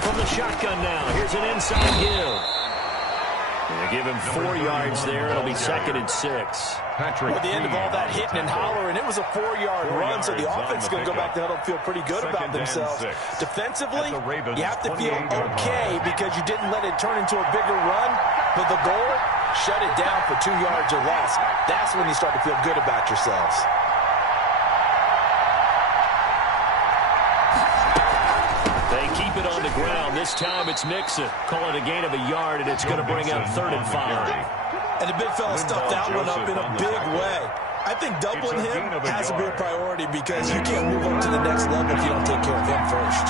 From the shotgun now, here's an inside give. They give him 4 yards there. It'll be 2nd and 6. At the end of all that hitting and hollering, it was a 4-yard run, so the offense is going to go back to huddle and feel pretty good about themselves. Defensively, you have to feel okay because you didn't let it turn into a bigger run, but the goal, shut it down for 2 yards or less. That's when you start to feel good about yourselves. They keep it on the ground. This time it's Mixon. Call it a gain of a yard, and it's going to bring up 3rd and 5. And the big fella stuffed that one up in a big way. I think doubling him has to be a priority because you can't move up to the next level if you don't take care of him first.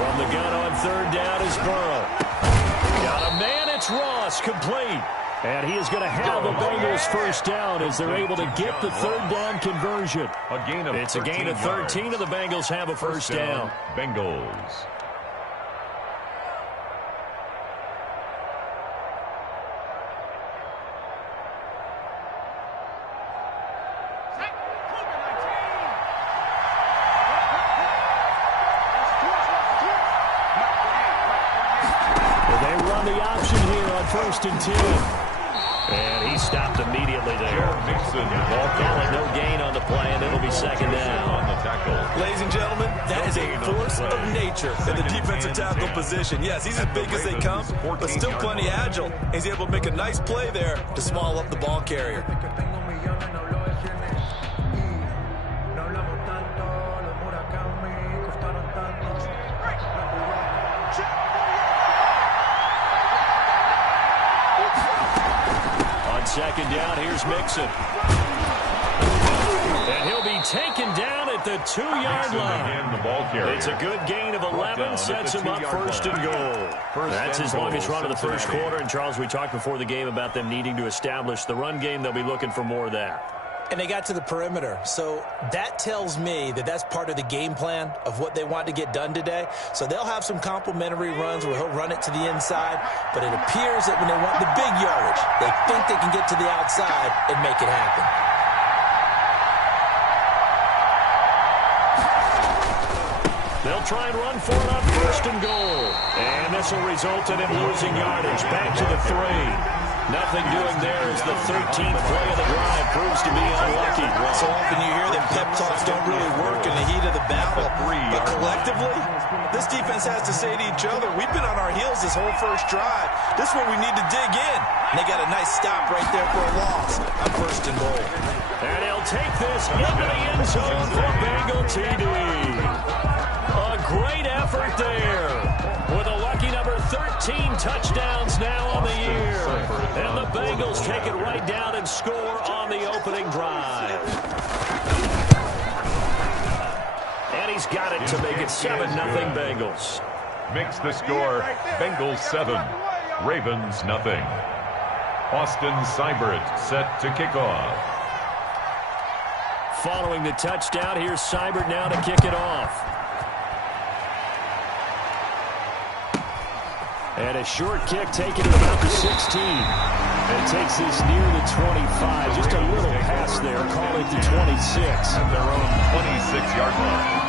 From the gun on 3rd down is Burrow. Got a man, it's Ross, complete. And he is going to have the Bengals first down as they're able to get the 3rd down conversion. It's a gain of 13, and the Bengals have a first down. Bengals. The option here on 1st and 10. And he stopped immediately there. Call it no gain on the play, and it'll be 2nd down. On the tackle. Ladies and gentlemen, that is a force of nature in the defensive tackle position. Yes, he's as big as they come, but still plenty agile. He's able to make a nice play there to small up the ball carrier. Second down, here's Mixon. And he'll be taken down at the 2-yard line. It's a good gain of 11, sets him up 1st and goal. That's his longest run of the first quarter. And, Charles, we talked before the game about them needing to establish the run game. They'll be looking for more of that. And they got to the perimeter. So that tells me that that's part of the game plan of what they want to get done today. So they'll have some complimentary runs where he'll run it to the inside. But it appears that when they want the big yardage, they think they can get to the outside and make it happen. They'll try and run for it on 1st and goal. And this will result in him losing yardage. Back to the 3. Nothing doing there as the 13th play of the drive proves to be unlucky. So often you hear that pep talks don't really work in the heat of the battle. But collectively, this defense has to say to each other, we've been on our heels this whole first drive. This is where we need to dig in. And they got a nice stop right there for a loss on 1st and goal. And he'll take this into the end zone for Bengal TD. A great effort there. With a lucky number 13 touchdowns now on the year. And the Bengals take it right down and score on the opening drive. And he's got it to make it 7-0 Bengals. Makes the score Bengals 7, Ravens nothing. Austin Seibert set to kick off. Following the touchdown, here's Seibert now to kick it off. And a short kick taken at about the 16. It takes this near the 25. Just a little pass there. Call it the 26. At their own 26-yard line.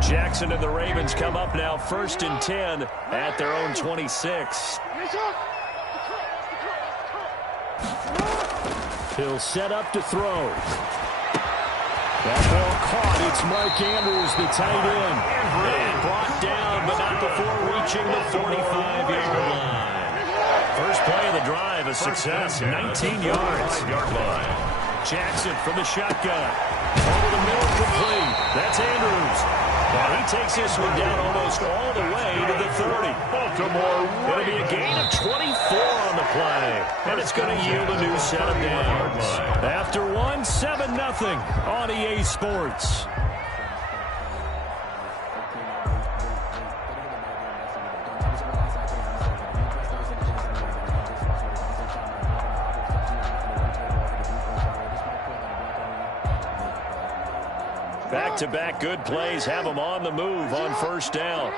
Jackson and the Ravens come up now 1st and 10 at their own 26. He'll set up to throw. That ball caught. It's Mark Andrews, the tight end. And brought down, but not before reaching the 45-yard line. First play of the drive, a success, 19 yards. Jackson from the shotgun. Over the middle, complete. That's Andrews. Well, he takes this one down almost all the way to the 30. Baltimore. It'll be a gain of 24 on the play. And it's going to yield a new set of downs. After one, 7-0 on EA Sports. Back-to-back good plays have them on the move on first down.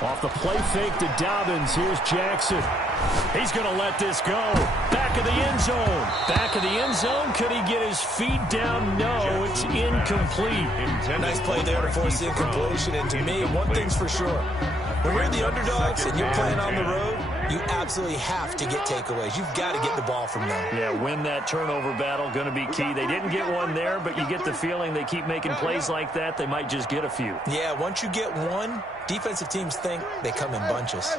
Off the play fake to Dobbins. Here's Jackson. He's going to let this go. Back of the end zone. Back of the end zone. Could he get his feet down? No, it's incomplete. Nice play there to force the incompletion. And to me, one thing's for sure. When you're the underdogs and you're playing on the road, you absolutely have to get takeaways. You've got to get the ball from them. Yeah, win that turnover battle, going to be key. They didn't get one there, but you get the feeling they keep making plays like that, they might just get a few. Yeah, once you get one, defensive teams think they come in bunches.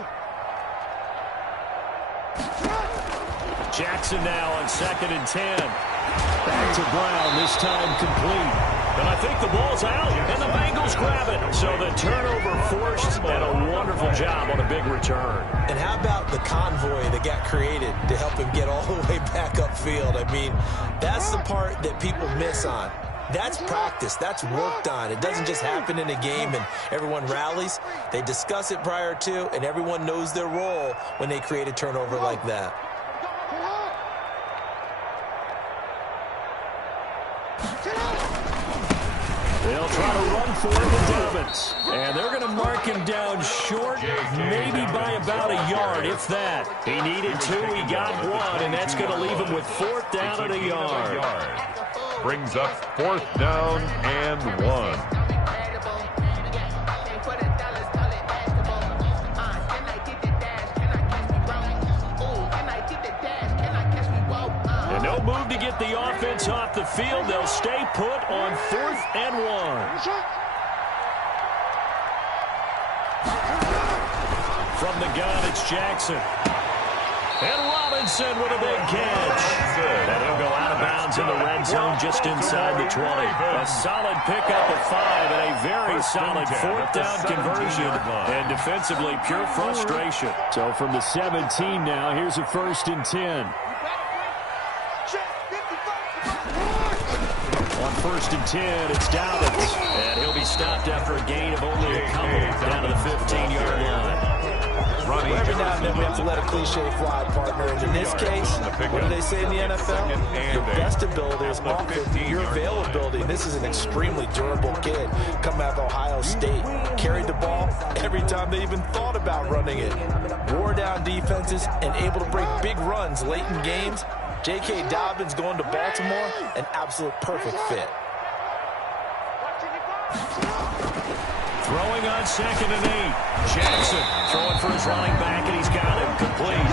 Jackson now on 2nd and 10. Back to Brown, this time complete. And I think the ball's out, and the Bengals grab it. So the turnover forced, and a wonderful job on a big return. And how about the convoy that got created to help him get all the way back upfield? I mean, that's the part that people miss on. That's practice. That's worked on. It doesn't just happen in a game and everyone rallies. They discuss it prior to, and everyone knows their role when they create a turnover like that. They'll try to run for it with Dobbins. And they're going to mark him down short, maybe by about a yard, if that. He needed 2, he got 1, and that's going to leave him with 4th down and a yard. Brings up 4th down and 1. No move to get the offense off the field. They'll stay put on 4th and 1. From the gun, it's Jackson. And Robinson with a big catch. And he'll go out of bounds in the red zone just inside the 20. A solid pickup of 5 and a very solid 4th down conversion. And defensively, pure frustration. So from the 17 now, here's a 1st and 10. On 1st and 10, it's Dobbins. And he'll be stopped after a gain of only a couple down to the 15-yard line. Well, every now and then we have to let a cliche fly, partner. And in this case, what do they say in the NFL? Your best ability is often your availability. This is an extremely durable kid coming out of Ohio State. Carried the ball every time they even thought about running it. Wore down defenses and able to break big runs late in games. J.K. Dobbins going to Baltimore, an absolute perfect fit. Throwing on 2nd and 8. Jackson throwing for his running back, and he's got him complete.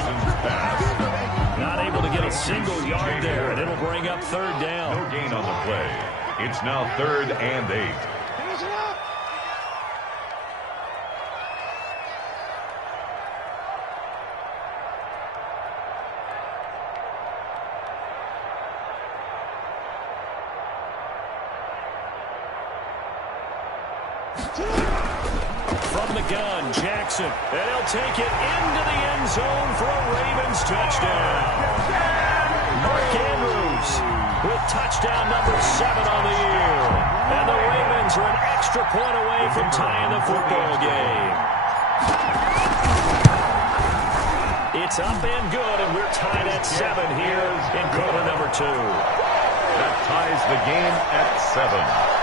Not able to get a single yard there, and it'll bring up 3rd down. No gain on the play. It's now 3rd and 8. From the gun, Jackson, and he'll take it into the end zone for a Ravens touchdown. Mark Andrews with touchdown number 7 on the year. And the Ravens are an extra point away from tying the football game. It's up and good, and we're tied at 7 here in quarter number 2. That ties the game at 7.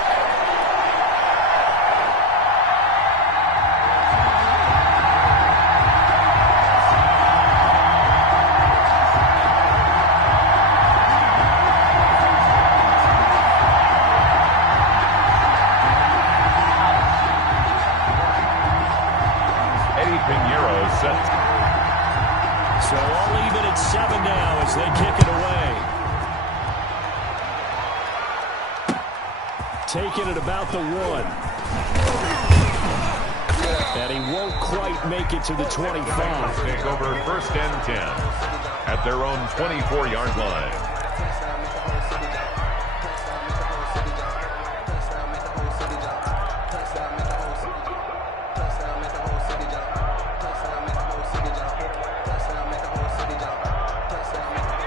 So all even at 7 now as they kick it away. Taking it about the 1. And he won't quite make it to the 25. Take over 1st and 10 at their own 24-yard line.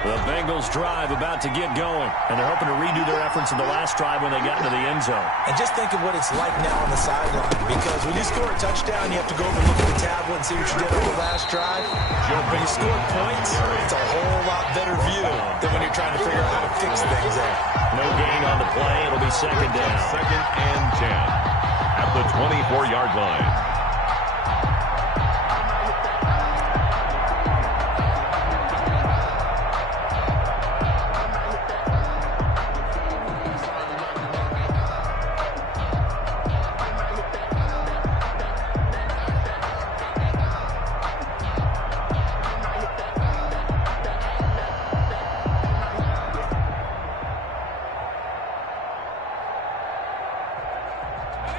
The Bengals drive about to get going, and they're hoping to redo their efforts in the last drive when they got into the end zone. And just think of what it's like now on the sideline, because when you score a touchdown, you have to go over and look at the tablet and see what you did on the last drive. When you score points, it's a whole lot better view than when you're trying to figure out how to fix things there. No gain on the play. It'll be second down. Second and 10 at the 24-yard line.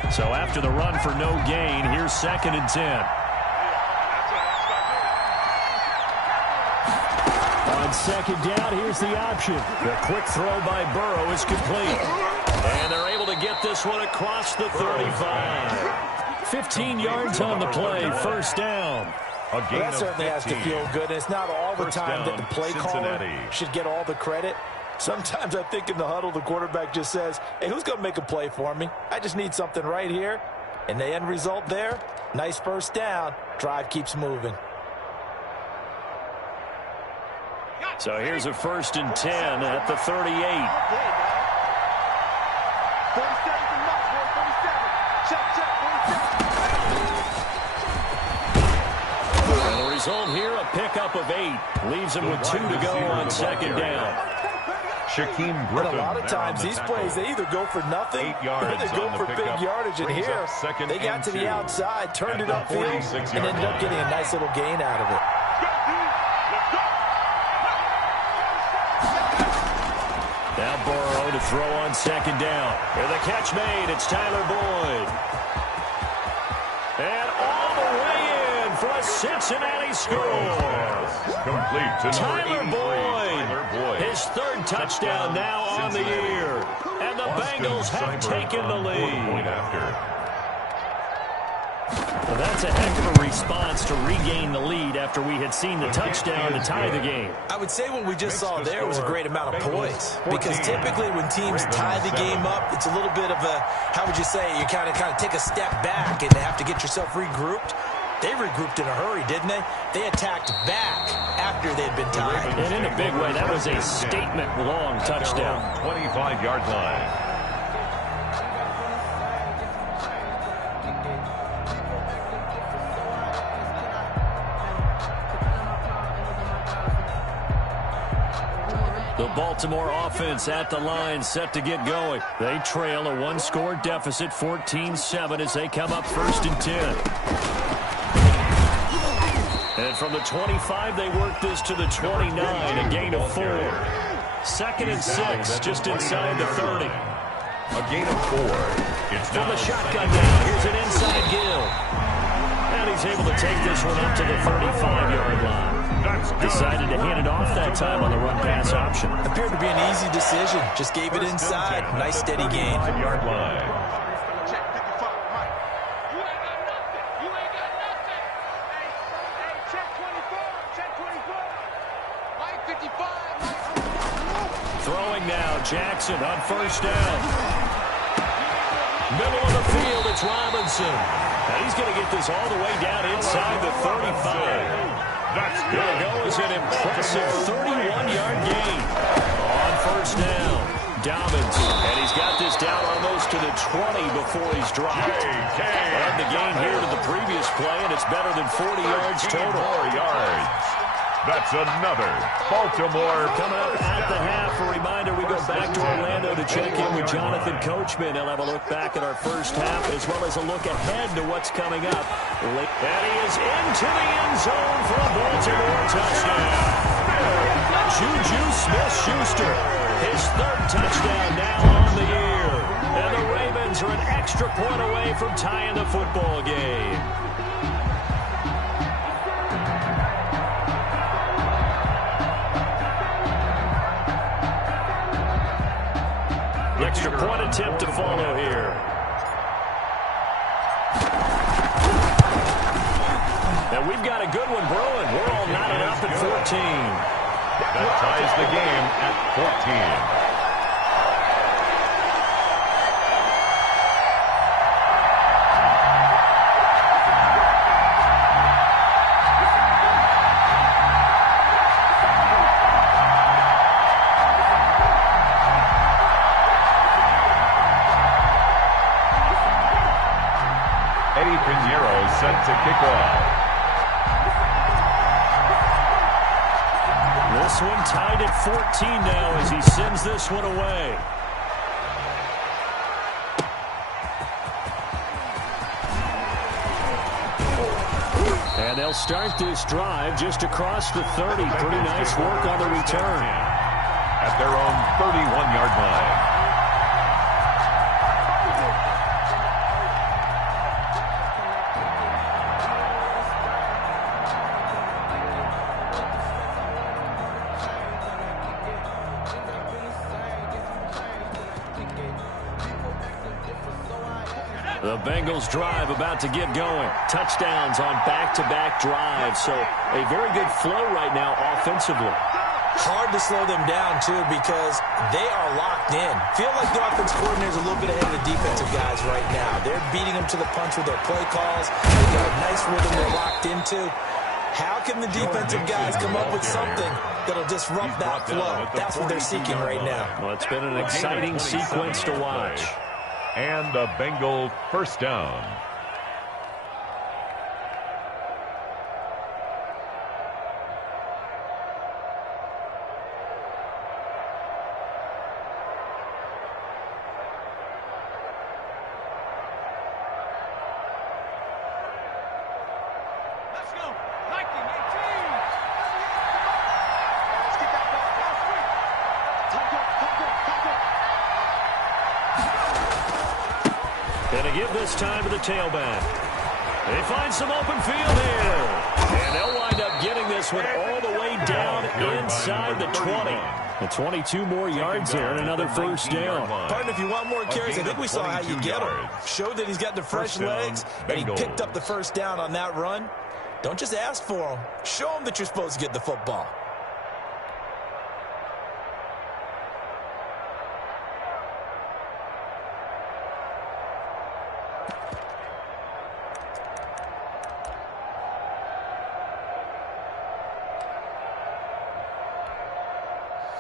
So after the run for no gain, here's second and 10. On second down, here's the option. The quick throw by Burrow is complete. And they're able to get this one across the 35. 15 yards on the play, first down. Well, that certainly has to feel good. And it's not all the time that the play caller should get all the credit. Sometimes I think in the huddle, the quarterback just says, hey, who's going to make a play for me? I just need something right here. And the end result there, nice first down. Drive keeps moving. So here's a first and 10 at the 38. And the result here, a pickup of 8. Leaves him with 2 to go on second down. But a lot of times these plays, they either go for nothing or they go for big yardage. And here, they got to the outside, turned it upfield, and ended up getting a nice little gain out of it. Now Burrow to throw on second down. Here the catch made. It's Tyler Boyd. And all the way in for a Cincinnati score. Complete to Tyler Boyd. His third touchdown now on the year. And the Bengals have taken the lead. Well, that's a heck of a response to regain the lead after we had seen the touchdown to tie the game. I would say what we just saw there was a great amount of poise. Because typically when teams tie the game up, it's a little bit of a, how would you say, you kind of take a step back and have to get yourself regrouped. They regrouped in a hurry, didn't they? They attacked back after they'd been tied. And in a big way, that was a statement-long touchdown. 25-yard line. The Baltimore offense at the line, set to get going. They trail a one-score deficit, 14-7, as they come up first and 10. And from the 25, they work this to the 29, a gain of 4. Second and 6, just inside the 30. A gain of 4. It's from the shotgun down. Here's an inside Gill. And he's able to take this one up to the 35-yard line. Decided to hand it off that time on the run-pass option. Appeared to be an easy decision. Just gave it inside. Nice, steady gain. 5-yard line. Throwing now, Jackson on first down. Middle of the field, it's Robinson. And he's going to get this all the way down inside the 35. There goes an impressive 31-yard gain. On first down, Dobbins. And he's got this down almost to the 20 before he's dropped. And the gain here to the previous play, and it's better than 40 yards total. 4 yards. That's another Baltimore. Coming up at the half, a reminder, we go back to Orlando to check in with Jonathan Coachman. He'll have a look back at our first half as well as a look ahead to what's coming up. And he is into the end zone for a Baltimore touchdown. Juju Smith-Schuster, his third touchdown now on the year. And the Ravens are an extra point away from tying the football game. Extra point attempt to follow here. And we've got a good one brewing. We're all knotted up at 14. That ties the game at 14. Set to kick off. This one tied at 14 now as he sends this one away. And they'll start this drive just across the 30. Pretty nice work on the return. At their own 31-yard line. The Bengals drive about to get going. Touchdowns on back-to-back drives. So a very good flow right now offensively. Hard to slow them down, too, because they are locked in. Feel like the offense coordinator is a little bit ahead of the defensive guys right now. They're beating them to the punch with their play calls. They've got a nice rhythm they're locked into. How can the defensive guys come up with something that'll disrupt that flow? That's what they're seeking right now. Well, it's been an exciting sequence to watch. And a Bengal first down. Let's go. 1918. And to give this time to the tailback. They find some open field here. And they'll wind up getting this one all the way down inside the 20. And 22 more yards there and another first down. Partner, if you want more carries, I think we saw how you get him. Showed that he's got the fresh legs, and he picked up the first down on that run. Don't just ask for him. Show him that you're supposed to get the football.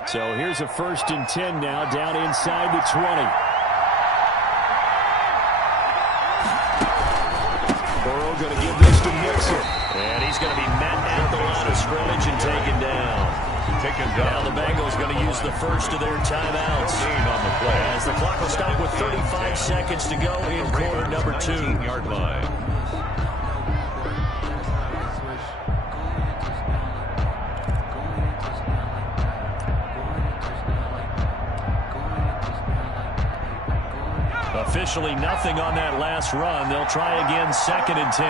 So here's a 1st and 10 now down inside the 20. Burrow going to give this to Mixon. And he's going to be met at the line of scrimmage and taken down. Now the Bengals going to use the first of their timeouts. On the play. As the clock will stop with 35 seconds to go in quarter number 2. 19-yard line. Officially nothing on that last run. They'll try again 2nd and 10.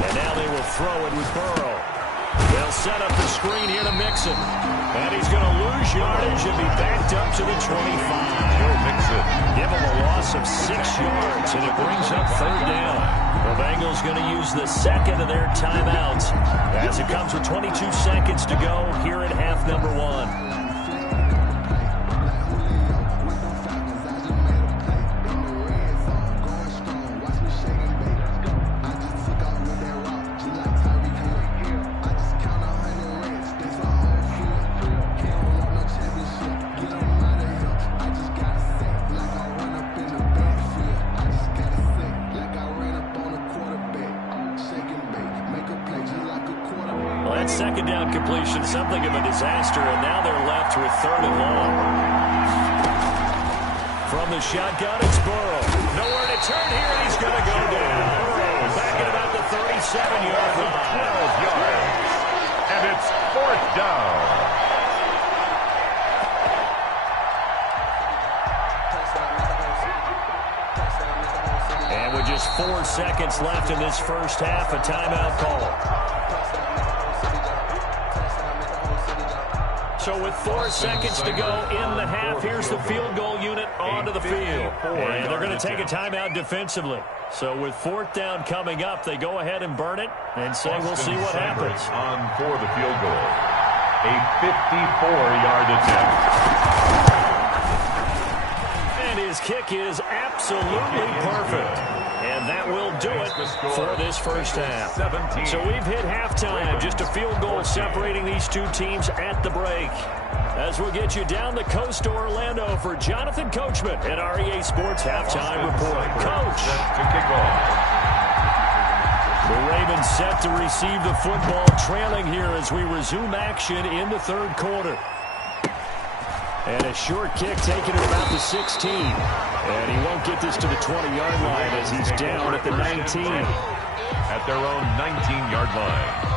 And now they will throw it with Burrow. They'll set up the screen here to Mixon. And he's going to lose yardage and be backed up to the 25. Give him a loss of 6 yards, and it brings up 3rd down. The Bengals going to use the second of their timeouts as it comes with 22 seconds to go here at half number 1. Second down completion, something of a disaster, and now they're left with 3rd and long. From the shotgun, it's Burrow. Nowhere to turn here, and he's going to go down. Burrow back at about the 37-yard line. 12 yards. And it's 4th down. And with just 4 seconds left in this first half, a timeout call. So with 4 seconds to go in the half, here's the field goal the field. And they're going to take a timeout defensively. So with 4th down coming up, they go ahead and burn it and say we'll see what happens. On for the field goal. A 54-yard attempt. And his kick is absolutely perfect. And that will do it for this first half. So we've hit halftime. Just a field goal separating these two teams at the break. As we'll get you down the coast to Orlando for Jonathan Coachman at REA Sports Halftime Report. Coach. The Ravens set to receive the football, trailing here as we resume action in the 3rd quarter. And a short kick taken at about the 16. And he won't get this to the 20-yard line as he's down at the 19. At their own 19-yard line.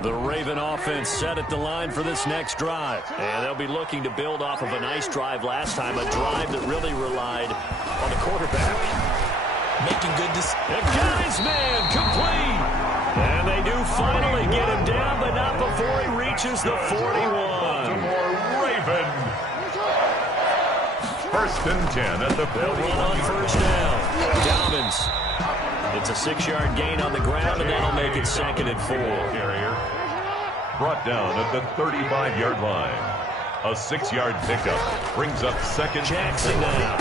The Raven offense set at the line for this next drive. And they'll be looking to build off of a nice drive last time, a drive that really relied on the quarterback. Making good decisions. They've got his man complete. And they do finally get him down, but not before he reaches the 41. Raven. 1st and 10 at the 41. They'll run on 1st down. Dobbins. It's a 6-yard gain on the ground, and that'll make it 2nd and 4. Carrier brought down at the 35-yard line. A 6-yard pickup brings up 2nd. Jackson now.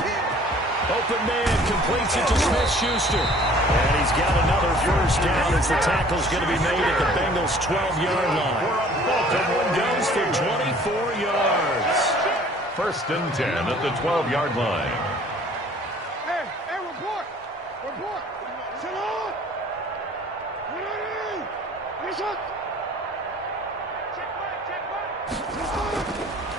Open man completes it to Smith-Schuster. And he's got another 1st down as the tackle's going to be made at the Bengals' 12-yard line. That one goes for 24 yards. 1st and 10 at the 12-yard line. Hey, report. Report. Sit up. Ready.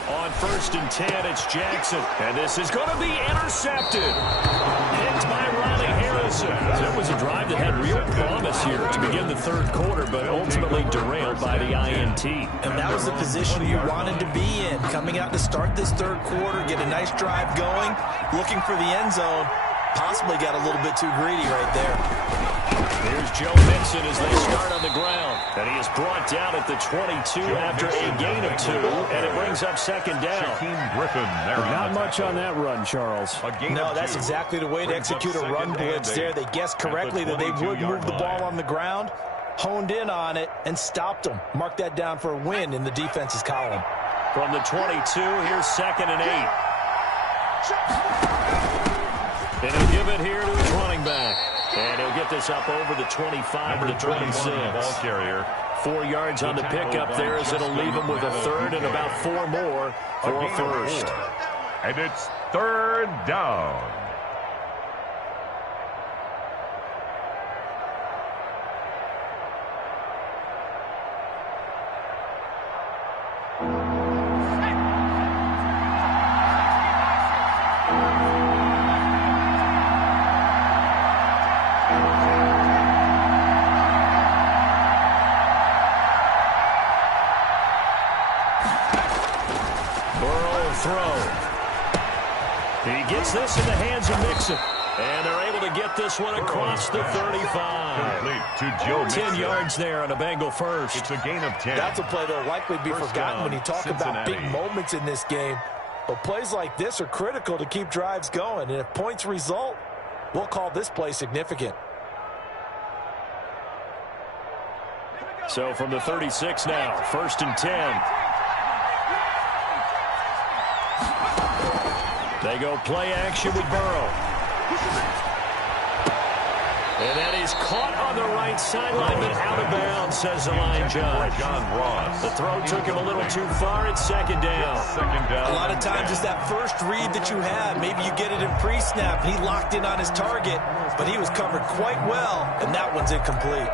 On 1st and 10, it's Jackson. And this is going to be intercepted. Hit by Riley Harrison. It was a drive that had real promise here to begin the 3rd quarter, but ultimately derailed by the INT. And that was the position you wanted to be in. Coming out to start this 3rd quarter, get a nice drive going, looking for the end zone. Possibly got a little bit too greedy right there. Here's Joe Mixon as they start on the ground. And he is brought down at the 22 after a gain of 2. And it brings up 2nd down. Griffin there. Not much on that run, Charles. No, that's exactly the way to execute a run blitz there. They guessed correctly that they would move the ball on the ground, honed in on it, and stopped them. Mark that down for a win in the defense's column. From the 22, here's 2nd and 8. And he'll give it here to his running back. And he'll get this up over the 25 to the 26. Ball carrier. 4 yards on the pickup there as it'll leave him with a 3rd and about 4 more for a 1st. And it's 3rd down. This in the hands of Mixon. And they're able to get this one across the 35. Complete to Joe Mixon. 10 yards there on a Bengal 1st. It's a gain of 10. That's a play that will likely be forgotten when you talk about big moments in this game. But plays like this are critical to keep drives going. And if points result, we'll call this play significant. So from the 36 now, 1st and 10. They go play action with Burrow. And that is caught on the right sideline, but out of bounds, says the line judge. John Ross. The throw took him a little too far. It's 2nd down. A lot of times it's that first read that you have. Maybe you get it in pre-snap. He locked in on his target, but he was covered quite well, and that one's incomplete.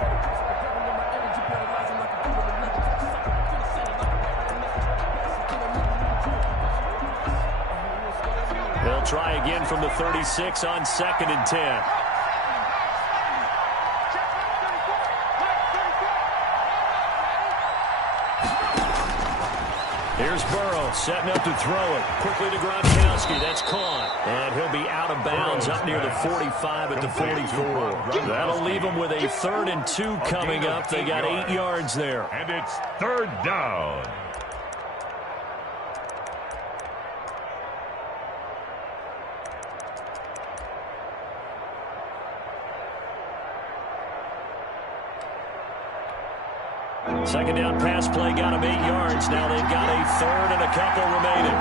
They'll try again from the 36 on 2nd and 10. Here's Burrow setting up to throw it. Quickly to Gronkowski. That's caught. And he'll be out of bounds up near the 45 at the 44. That'll leave them with a 3rd and 2 coming up. They got 8 yards there. And it's 3rd down. Second down pass play got them 8 yards. Now they've got a 3rd and a couple remaining.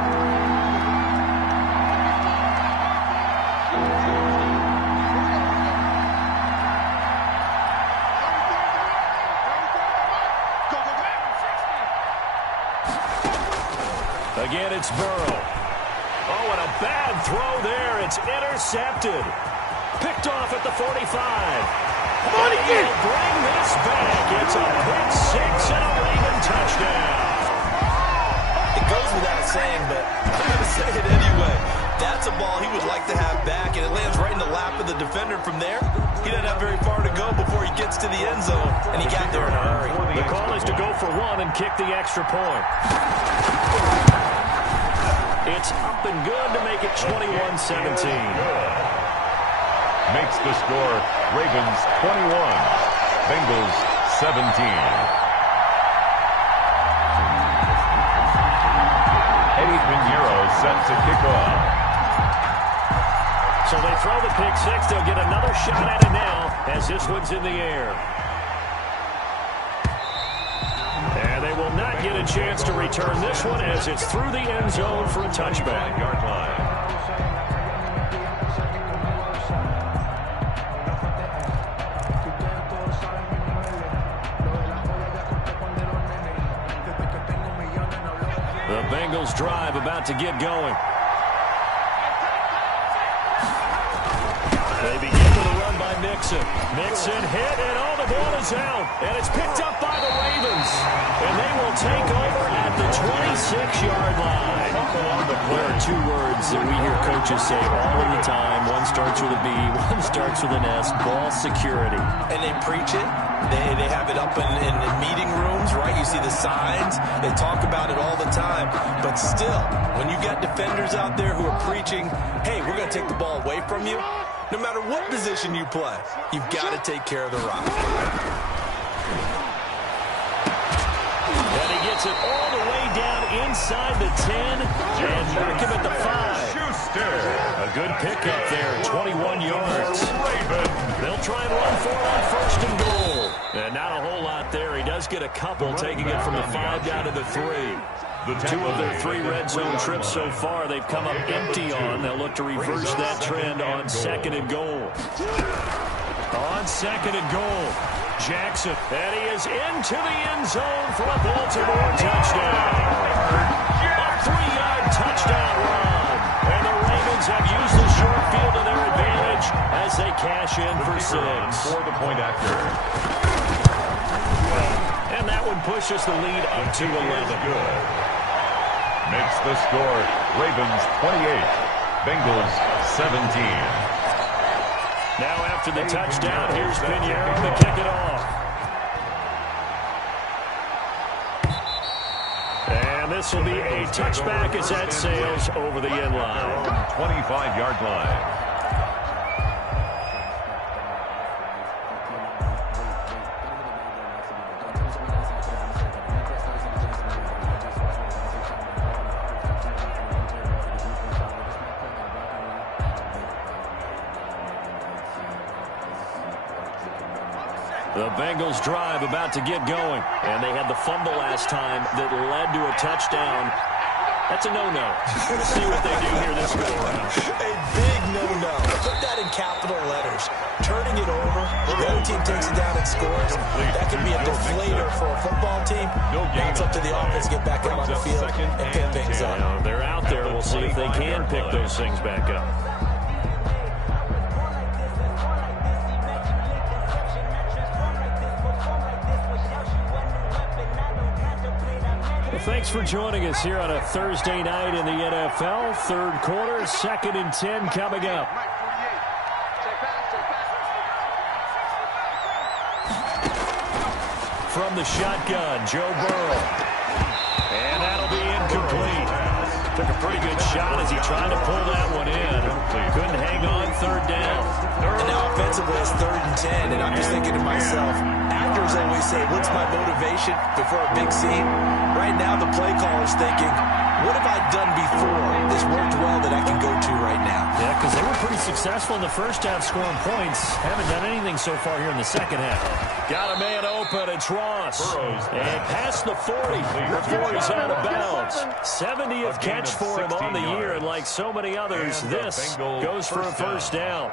Again, it's Burrow. Oh, and a bad throw there. It's intercepted. Picked off at the 45. Come on, again. Bring this back. It's a pick 6 and a Raven touchdown. It goes without saying, but I'm going to say it anyway. That's a ball he would like to have back, and it lands right in the lap of the defender from there. He doesn't have very far to go before he gets to the end zone, and he got there in a hurry. The call is to go for 1 and kick the extra point. It's up and good to make it 21-17. Makes the score Ravens 21, Bengals 17. Eddie Pinheiro set to kick off. So they throw the pick 6. They'll get another shot at it now as this one's in the air. And they will not get a chance to return this one as it's through the end zone for a touchback. Yard line. The Bengals drive about to get going. They begin with a run by Mixon. Mixon hit, and all the ball is out. And it's picked up by the Ravens. And they will take over at the 26-yard line. There are 2 words that we hear coaches say all of the time. One starts with a B, one starts with an S. Ball security. And they preach it. They have it up in meeting rooms, right? You see the signs. They talk about it all the time. But still, when you got defenders out there who are preaching, hey, we're going to take the ball away from you, no matter what position you play, you've got to take care of the rock. And he gets it all the way down inside the 10 and mark him at the 5. A good pickup there, 21 yards. They'll try and run for it on 1st and goal. And not a whole lot there. He does get a couple, taking it from the 5 down to the 3. 2 of their 3 red zone trips so far, they've come up empty on. They'll look to reverse that trend on 2nd and goal. On 2nd and goal, Jackson. And he is into the end zone for a Baltimore touchdown. A 3-yard touchdown run. And the Ravens have used the short field to their advantage as they cash in for 6. For the point after. And that one pushes the lead up to 11. Good. Makes the score Ravens 28, Bengals 17. Now after the touchdown, here's Pinheiro to kick it off. And this will be a touchback as that sails over the end line. 25-yard line. The Bengals drive about to get going. And they had the fumble last time that led to a touchdown. That's a no-no. We'll see what they do here this go-around. A big no-no. Put that in capital letters. Turning it over, the other team takes it down and scores. That can be a deflator for a football team. Now it's up to the offense to get back out on the field and pick things up. They're out there. We'll see if they can pick those things back up. Thanks for joining us here on a Thursday night in the NFL. 3rd quarter, 2nd and 10 coming up. From the shotgun, Joe Burrow. And that'll be incomplete. incomplete. Took a pretty good shot as he tried to pull that one in. Couldn't hang on third down. And now offensively it's 3rd and 10, and I'm just thinking to myself, actors always say, what's my motivation before a big scene? Right now the play caller's thinking, what have I done before that's worked well that I can go to right now? Yeah, because they were pretty successful in the first half scoring points. Haven't done anything so far here in the second half. Got a man open. It's Ross. And past the 40 before he's out of bounds. 70th catch for him on the year, and like so many others, this goes for a first down.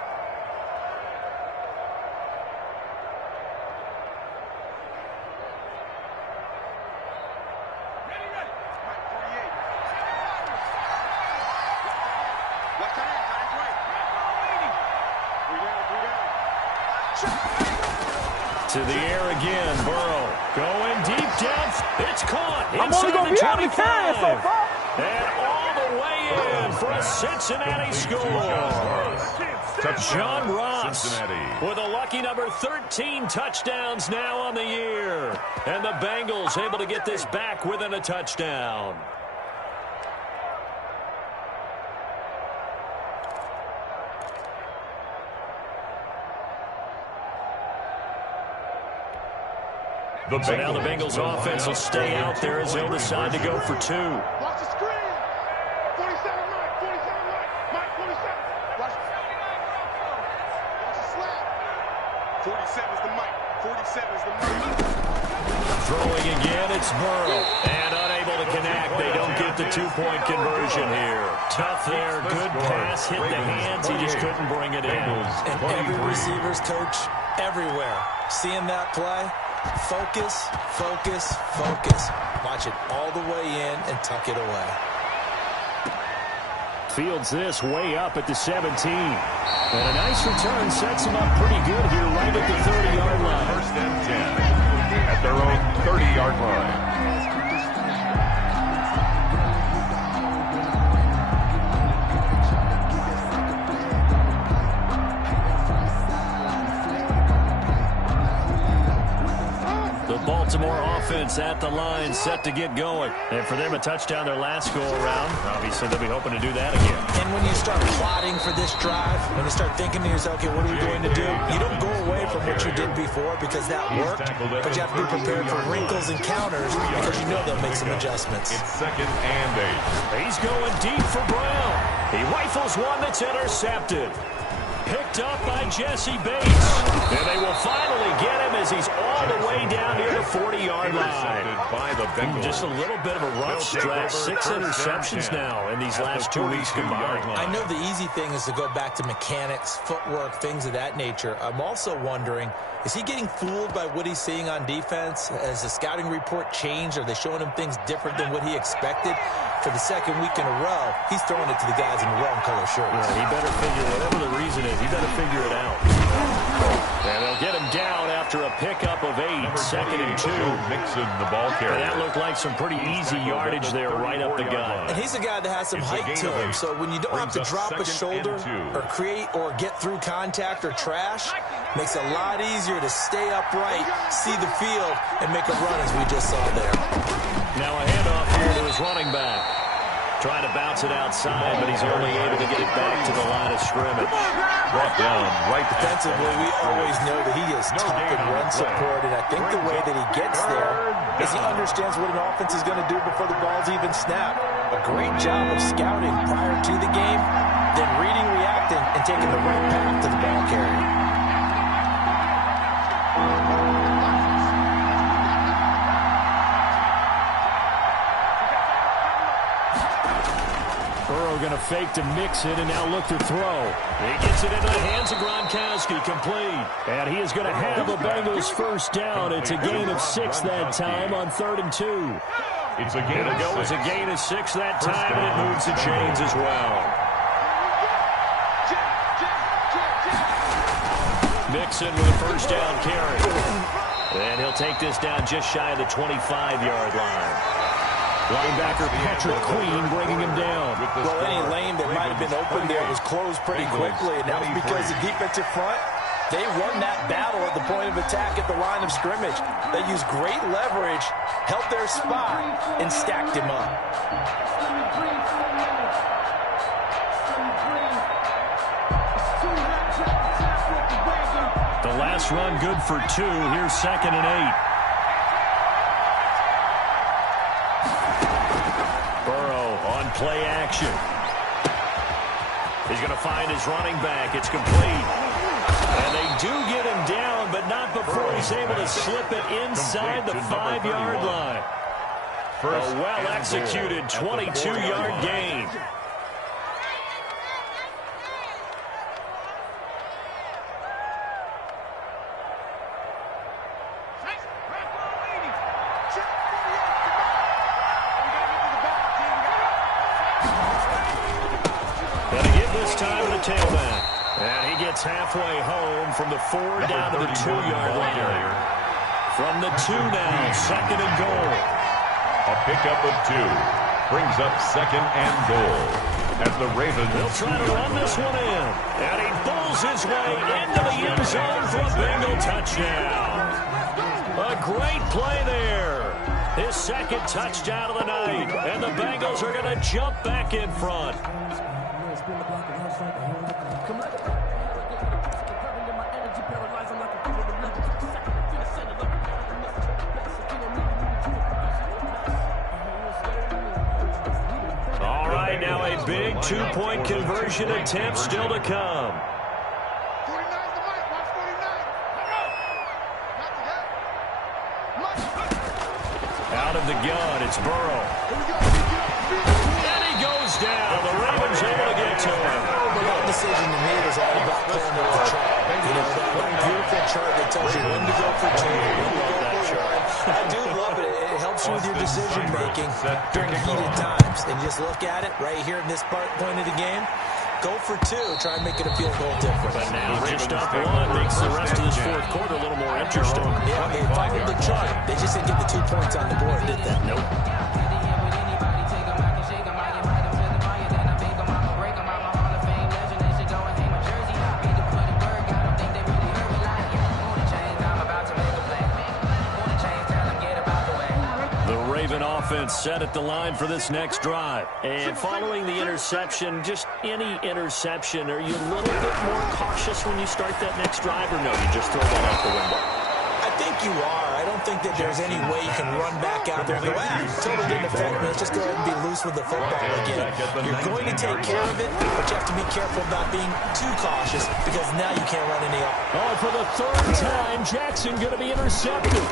To the air again, Burrow going deep down. It's caught inside the 25. And all the way in for a Cincinnati score. John Ross with a lucky number 13 touchdowns now on the year. And the Bengals able to get this back within a touchdown. So now the Bengals offense will stay out there as they'll decide to go for 2. Watch the screen. 47 Mike. 47 Mike. Mike 47. Watch the slap. 47 is the Mike. 47 is the Mike. Throwing again, it's Burrow. And unable to connect. They don't get the 2-point conversion here. Tough there. Good pass. Hit the hands. He just couldn't bring it in. And every receiver's coach everywhere. Seeing that play? Focus, focus, focus. Watch it all the way in and tuck it away. Fields this way up at the 17. And a nice return sets him up pretty good here right at the 30-yard line. 1st and 10 at their own 30-yard line. Baltimore offense at the line, set to get going. And for them, a touchdown their last go-around. Obviously, they'll be hoping to do that again. And when you start plotting for this drive, when you start thinking to yourself, okay, what are we going to do? You don't go away from what you did before because that worked, but you have to be prepared for wrinkles and counters because you know they'll make some adjustments. It's 2nd and 8. He's going deep for Brown. He rifles one that's intercepted. Picked up by Jesse Bates. And they will finally get him as he's all the way down near the 40-yard line. By the Bengals. Just a little bit of a rough stretch. 6 interceptions now in these last 2 weeks combined. I know the easy thing is to go back to mechanics, footwork, things of that nature. I'm also wondering, is he getting fooled by what he's seeing on defense? Has the scouting report changed? Are they showing him things different than what he expected? For the 2nd week in a row, he's throwing it to the guys in the wrong color shirts. Yeah, he better figure, whatever the reason is, he better figure it out. And they'll get him down after a pickup of 8, 2nd and 2. Mixon, the ball carrier. And that looked like some pretty easy yardage there right up the gut. And he's a guy that has some height to him, so when you don't have to drop a shoulder or create or get through contact or trash, makes it a lot easier to stay upright, see the field, and make a run as we just saw there. Now a handoff here to his running back. Trying to bounce it outside, but he's only able to get it back to the line of scrimmage. Brought down right defensively. We always know that he is tough in run support, and I think the way that he gets there is he understands what an offense is going to do before the ball's even snapped. A great job of scouting prior to the game, then reading, reacting, and taking the right path to the ball carrier. Going to fake to Mixon and now look to throw. He gets it into the hands of Gronkowski, complete. And he is going to have a Bengals first down. It's a gain of 6 that time on 3rd and 2. It's a gain of 6. It was a gain of 6 that time, and it moves the chains as well. Mixon with a first down carry. And he'll take this down just shy of the 25-yard line. Linebacker Patrick Queen bringing him down. Well, any lane that might have been open there was closed pretty quickly, and that was because the defensive front They won that battle at the point of attack at the line of scrimmage. They used great leverage, held their spot, and stacked him up. The last run good for 2. Here's 2nd and 8. Burrow on play action. He's going to find his running back. It's complete. And they do get him down, but not before he's able to slip it inside the 5-yard line. A well-executed 22-yard gain. Tailback. And he gets halfway home from the 4 down to the 2-yard line. From the 2 now, 2nd and goal. A pickup of 2 brings up 2nd and goal. As the Ravens... They'll try to run this one in. And he pulls his way into the end zone for a Bengal touchdown. A great play there. His 2nd touchdown of the night. And the Bengals are going to jump back in front. All right, now a big 2-point conversion attempt still to come. 49's the mic. Watch 49. Out of the gun, it's Burrow. And he goes down. The Ravens able to get to him. That decision to me was all about playing with the chart. You know, that beautiful chart that tells you when to go for 2, when to go for 1. I do love it. It helps you with your decision-making during heated times. And just look at it right here in this point of the game. Go for 2. Try and make it a field goal difference. But now just up 1 makes the rest of this 4th quarter a little more interesting. Yeah, they followed the chart. They just didn't get the 2 points on the board, did they? Nope. Offense set at the line for this next drive. And following the interception, just any interception, are you a little bit more cautious when you start that next drive, or no, you just throw that out the window? I think you are. I don't think that there's any way you can run back out there and go, totally didn't affect me. Let's just go ahead and be loose with the football again. You're going to take care of it, but you have to be careful about being too cautious because now you can't run any up. Oh, for the 3rd time, Jackson going to be intercepted.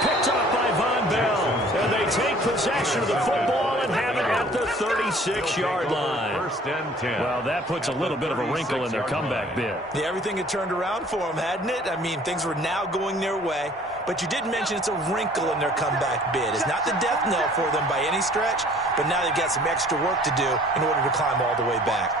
Picked up by Von Bell. And they take possession of the football and have it at the 36-yard line. 1st and 10. Well, that puts a little bit of a wrinkle in their comeback bid. Yeah, everything had turned around for them, hadn't it? I mean, things were now going their way. But you did mention it's a wrinkle in their comeback bid. It's not the death knell for them by any stretch, but now they've got some extra work to do in order to climb all the way back.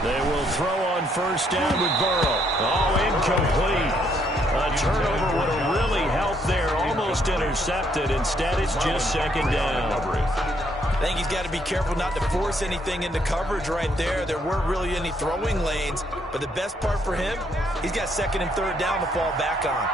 They will throw on 1st down with Burrow. Oh, incomplete. A turnover would have really helped there. Almost intercepted. Instead, it's just 2nd down. I think he's got to be careful not to force anything into coverage right there. There weren't really any throwing lanes. But the best part for him, he's got 2nd and 3rd down to fall back on.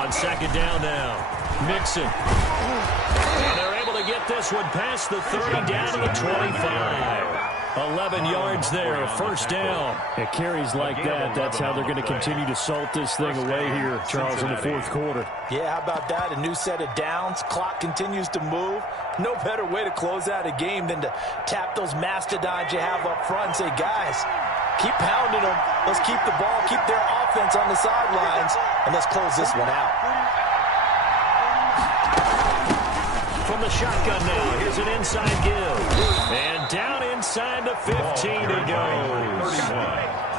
On 2nd down now. Mixon. And they're able to get this one past the 30 down to the 25. 11 yards there, 1st down. It carries like that. That's how they're going to continue to salt this thing away here, Charles, in the 4th quarter. Yeah, how about that? A new set of downs. Clock continues to move. No better way to close out a game than to tap those mastodons you have up front and say, guys, keep pounding them. Let's keep the ball, keep their offense on the sidelines, and let's close this one out. From the shotgun now, here's an inside give. And down inside the 15 he goes.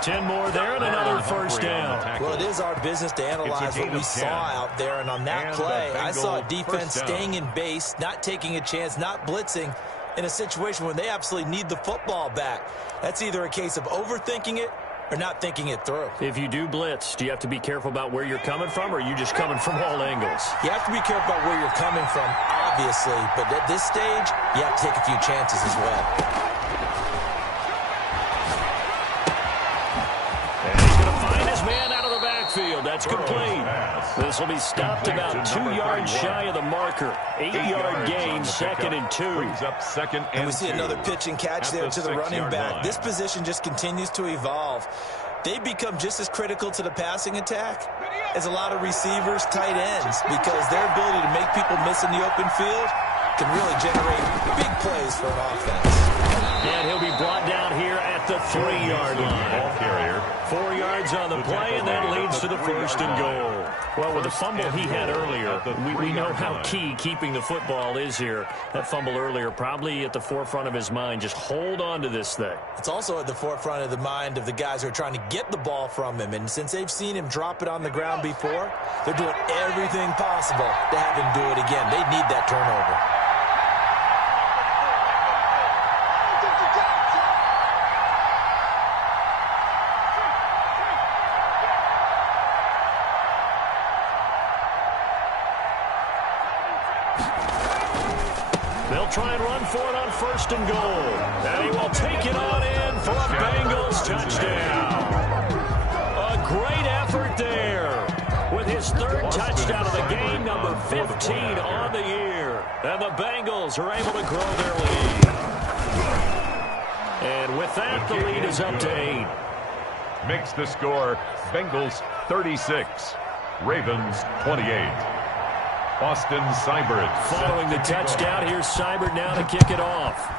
10 more there and another 1st down. Well, it is our business to analyze what we saw out there. And on that play, I saw a defense staying in base, not taking a chance, not blitzing in a situation where they absolutely need the football back. That's either a case of overthinking it or not thinking it through. If you do blitz, do you have to be careful about where you're coming from, or are you just coming from all angles? You have to be careful about where you're coming from, obviously, but at this stage, you have to take a few chances as well. And he's going to find his man out of the backfield. That's complete. This will be stopped about 2 yards shy of the marker. 8-yard gain, 2nd and 2. Brings up 2nd and 2. We see another pitch and catch there to the running back. This position just continues to evolve. They become just as critical to the passing attack as a lot of receivers, tight ends, because their ability to make people miss in the open field can really generate big plays for an offense. And he'll be brought down here at the 3-yard line. Ball carrier. 4 yards on the play, and that leads to the 1st and goal. Well, with the fumble he had earlier, we know how key keeping the football is here. That fumble earlier probably at the forefront of his mind. Just hold on to this thing. It's also at the forefront of the mind of the guys who are trying to get the ball from him. And since they've seen him drop it on the ground before, they're doing everything possible to have him do it again. They need that turnover. They'll try and run for it on 1st and goal. And he will take it on in for a Bengals touchdown. A great effort there with his 3rd touchdown of the game, number 15 on the year. And the Bengals are able to grow their lead. And with that, the lead is up to 8. Makes the score Bengals 36, Ravens 28. Austin Seibert. Following the touchdown, here's Seibert now to kick it off.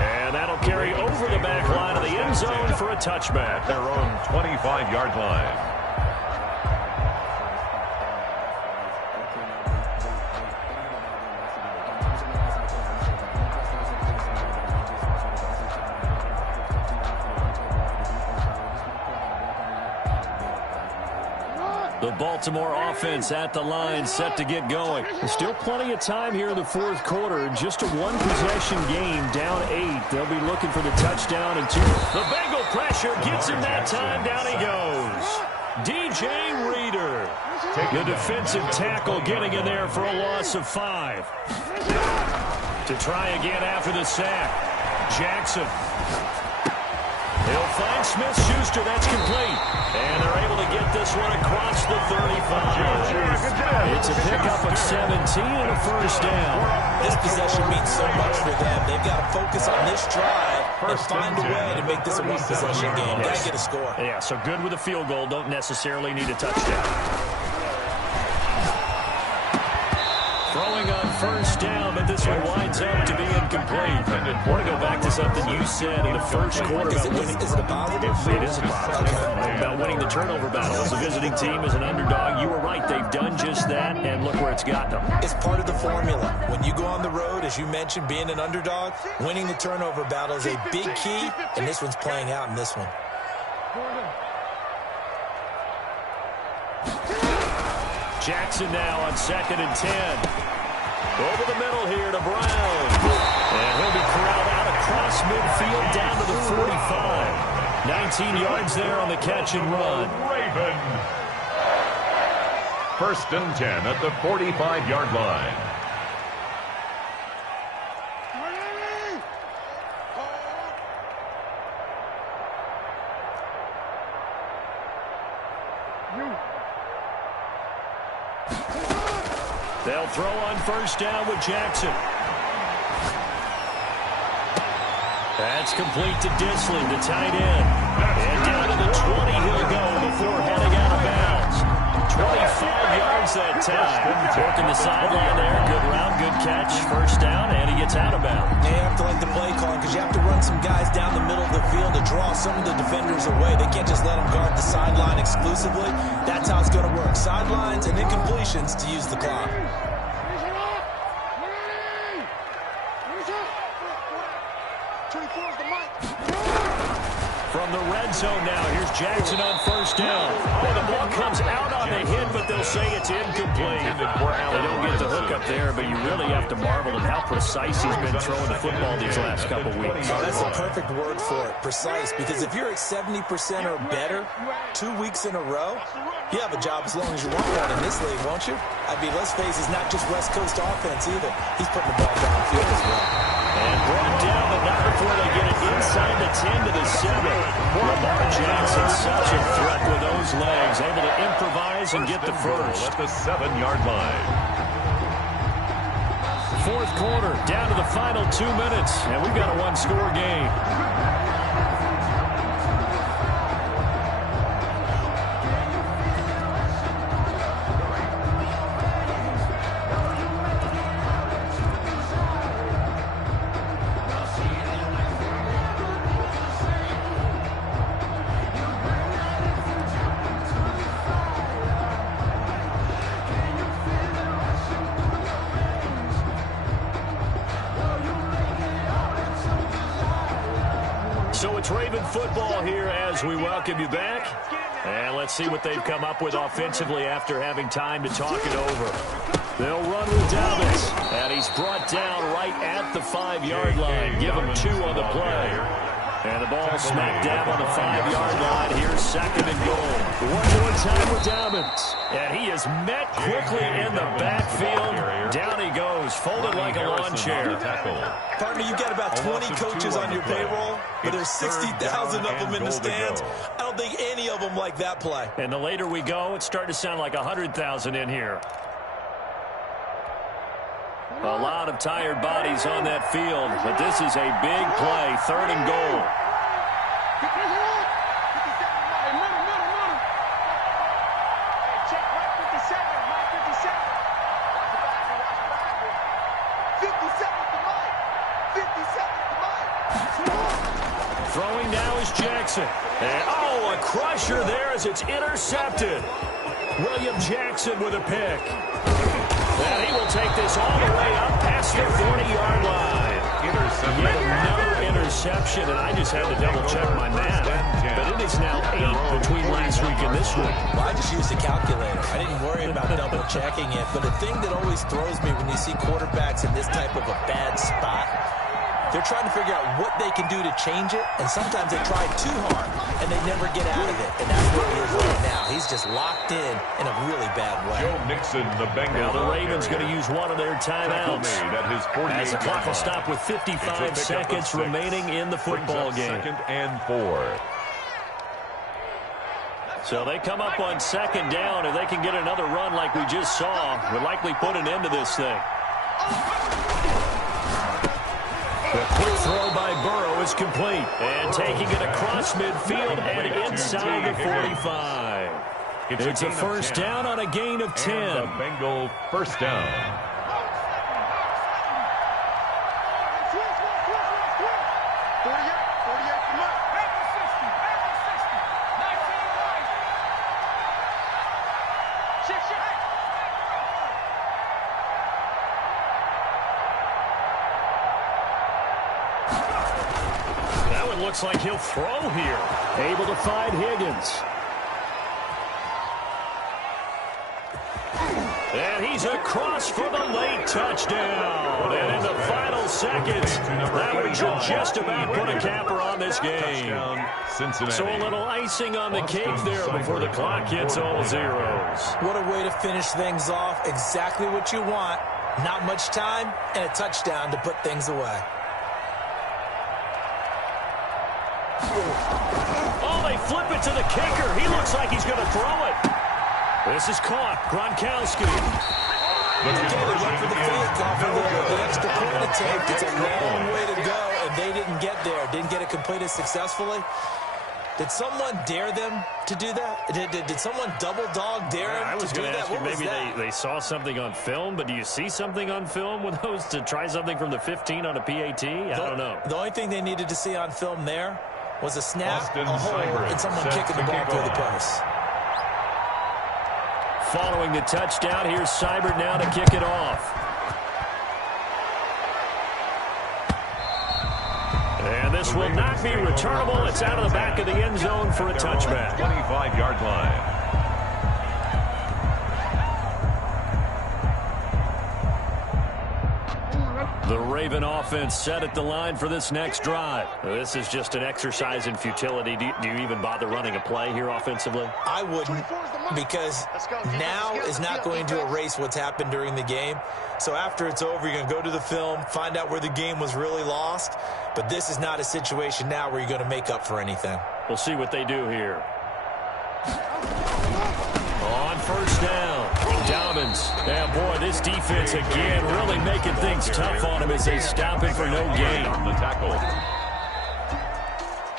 And that'll carry over the back line of the end zone for a touchback. Their own 25-yard line. The Baltimore offense at the line, set to get going. There's still plenty of time here in the 4th quarter. Just a one-possession game, down 8. They'll be looking for the touchdown and 2. The Bengal pressure gets him that time. Down he goes. DJ Reader, the defensive tackle, getting in there for a loss of 5. To try again after the sack. Jackson. He'll find Smith-Schuster. That's complete. And they're able to get this one across the 35. It's a pickup of 17 and a 1st down. This possession means so much for them. They've got to focus on this drive and find a way to make this a one-possession game. Got to get a score. Yeah, so good with a field goal. Don't necessarily need a touchdown. Throwing on 1st down, but this one winds up to be incomplete. I want to go back to something you said in the 1st quarter about winning. Is it a positive? It is a positive. About winning the turnover battle. As a visiting team, as an underdog, you were right. They've done just that, and look where it's got them. It's part of the formula. When you go on the road, as you mentioned, being an underdog, winning the turnover battle is a big key, and this one's playing out in this one. Jackson now on 2nd and 10. Over the middle here to Brown. And he'll be corralled out across midfield down to the 45. 19 yards there on the catch and run. Raven. 1st and 10 at the 45-yard line. They'll throw on 1st down with Jackson. That's complete to Disley, the tight end. And down to the 20 he'll go before heading out of bounds. 25 yards that time. Working the sideline there. Good route, good catch. 1st down, and he gets out of bounds. You have to like the play calling because you have to run some guys down the middle of the field to draw some of the defenders away. They can't just let them guard the sideline exclusively. That's how it's going to work. Sidelines and incompletions to use the clock. From From the red zone now, here's Jackson on first down. Oh, the ball comes out on the hit, but they'll say it's incomplete. They don't get the hook up there, but you really have to marvel at how precise he's been throwing the football these last couple weeks. Oh, that's a perfect word for it, precise, because if you're at 70% or better 2 weeks in a row, you have a job as long as you want one in this league, won't you? I mean, let's face it, it's not just West Coast offense either. He's putting the ball downfield as well. And brought down, but not before they get it inside the 10 to the 7. Lamar Jackson, such a threat with those legs, able to improvise and get the first. At the 7-yard line. Fourth quarter, down to the final 2 minutes, and we've got a one-score game. So it's Raven football here as we welcome you back. And let's see what they've come up with offensively after having time to talk it over. They'll run with Dobbins. And he's brought down right at the 5-yard line. Give him 2 on the play. And the ball smacked down on the 5-yard line. Here's second and goal. One more time with Dobbins. And he is met quickly in the backfield. Down he goes, folded like a lawn chair. Partner, you've got about 20 coaches on your payroll, but there's 60,000 of them in the stands. I don't think any of them like that play. And the later we go, it's starting to sound like 100,000 in here. A lot of tired bodies on that field, but this is a big play, 3rd and goal. Throwing now is Jackson. And, oh, a crusher there as it's intercepted. William Jackson with a pick. And he will take this all the way up past the 40-yard line. Yet another interception, and I just had to double-check my math. But it is now 8 between last week and this week. Well, I just used a calculator. I didn't worry about double-checking it. But the thing that always throws me when you see quarterbacks in this type of a bad spot, they're trying to figure out what they can do to change it, and sometimes they try too hard, and they never get out of it. And that's where he is right now. He's just locked in a really bad way. Joe Mixon, the Bengals. Now the Ravens going to use one of their timeouts. As the clock will stop with 55 seconds remaining in the football game. 2nd and 4. So they come up on 2nd down. If they can get another run like we just saw, would likely put an end to this thing. The quick throw by Burrow is complete. And taking it across midfield and inside the 45. It's a first down on a gain of 10. And the Bengal first down. Looks like he'll throw here. Able to find Higgins. And he's across for the late touchdown. And in the final seconds, that one should just about put a capper on this game. So a little icing on the cake there before the clock hits all zeros. What a way to finish things off. Exactly what you want. Not much time and a touchdown to put things away. Oh, they flip it to the kicker. He looks like he's going to throw it. This is caught. Gronkowski. Again, they went for the fake off of the extra point attempt. It's a long way to go, and they didn't get there. Didn't get it completed successfully. Did someone dare them to do that? Did someone double-dog dare them to do that? I was going to ask you, maybe they saw something on film, but do you see something on film with those to try something from the 15 on a PAT? I don't know. The only thing they needed to see on film there was a snap, a hole, and someone kicking the ball through the post. Following the touchdown, here's Seibert now to kick it off. And this This will not be returnable. It's out of the back of the end zone for a touchback. 25-yard line. The Raven offense set at the line for this next drive. This is just an exercise in futility. Do you even bother running a play here offensively? I wouldn't, because now is not going to erase what's happened during the game. So after it's over, you're going to go to the film, find out where the game was really lost. But this is not a situation now where you're going to make up for anything. We'll see what they do here. On first down, Dobbins. Yeah, boy, this defense again really making things tough on him as they stop him for no gain. On the tackle.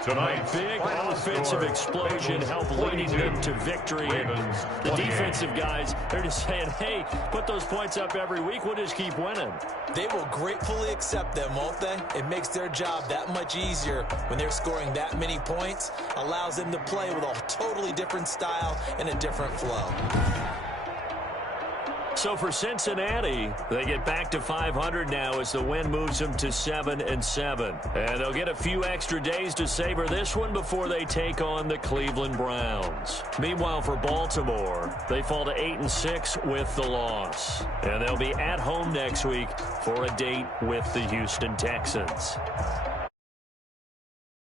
Tonight, big offensive explosion help leading them to victory. The defensive guys, they're just saying, hey, put those points up every week. We'll just keep winning. They will gratefully accept them, won't they? It makes their job that much easier when they're scoring that many points. Allows them to play with a totally different style and a different flow. So for Cincinnati, they get back to 500 now as the win moves them to 7-7. And they'll get a few extra days to savor this one before they take on the Cleveland Browns. Meanwhile, for Baltimore, they fall to 8-6 with the loss. And they'll be at home next week for a date with the Houston Texans.